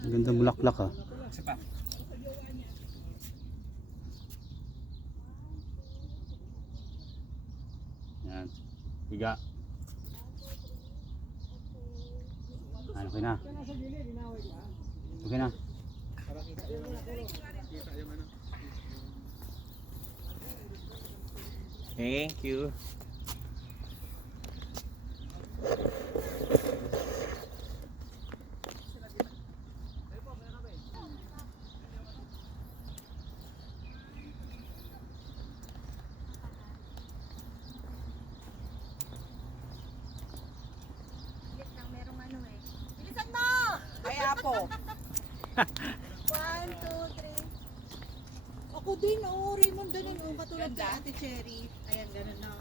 Ang ganda bulaklak ah. Isa pa. Yan. Higa. Ano, okay na? Okay na. Thank you. Bilisan mo! Ay, apo. 1, 2, 3. Ako din, oh. Raymond, ganun, oh. Katulad ka, Ate Cherry. Ayan, ganun na.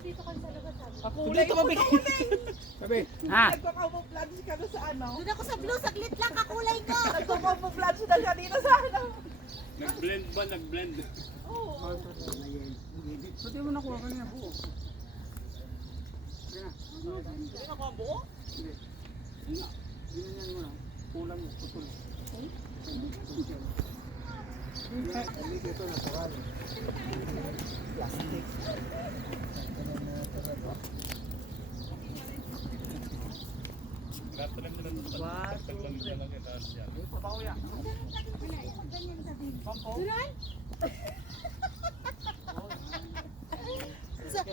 Dito ka sa labas, sabi. Kakulay Dito, mo, babe. kakulay. Sabi. Ah! Nagpakamuflage ka na sa ano. Doon ako sa blue, saglit lang, kakulay ko. Nagpakamuflage na siya dito sa ano. Nag-blend ba? Nag-blend? Oo. Pati mo nakuha kanina buo. Hindi na ko ang buo? Ginanyan mo lang. Kulang mo. Putol. Plastic.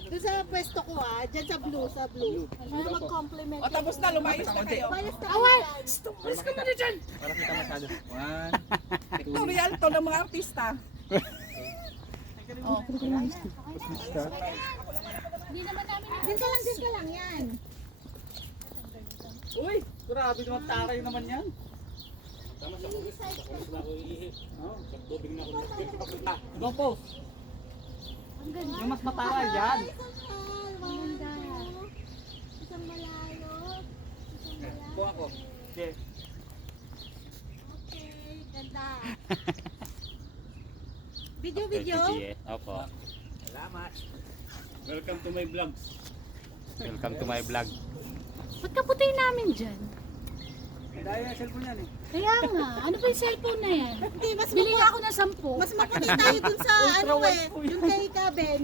Doon sa pwesto ko, ah. Diyan sa blue, sa blue. Para mag-compliment. O tapos na, lumayos na kayo. Bayas na away! Alis ka muna dyan. Para kita masyado. One. Pictorial to ng mga artista. Oh. Hindi naman namin. Din ka lang yan. Uy! Grabe naman taray naman yan. Ibang post. Ang ganda. Yung mas mataray yan. Ang ganda. Isang malayo. Isang malayo. Kuha ko. Okay. Okay, ganda. Video. Opo. Salamat. Welcome to my vlog. Welcome to my vlog. Ba't kaputin namin dyan? Dahil yung cellphone yan eh. Kaya nga, ano pa yung cellphone na yan? Hindi, mas Bili nga ako ng 10. mas maputi tayo dun sa ano eh. Yung kay Kaben.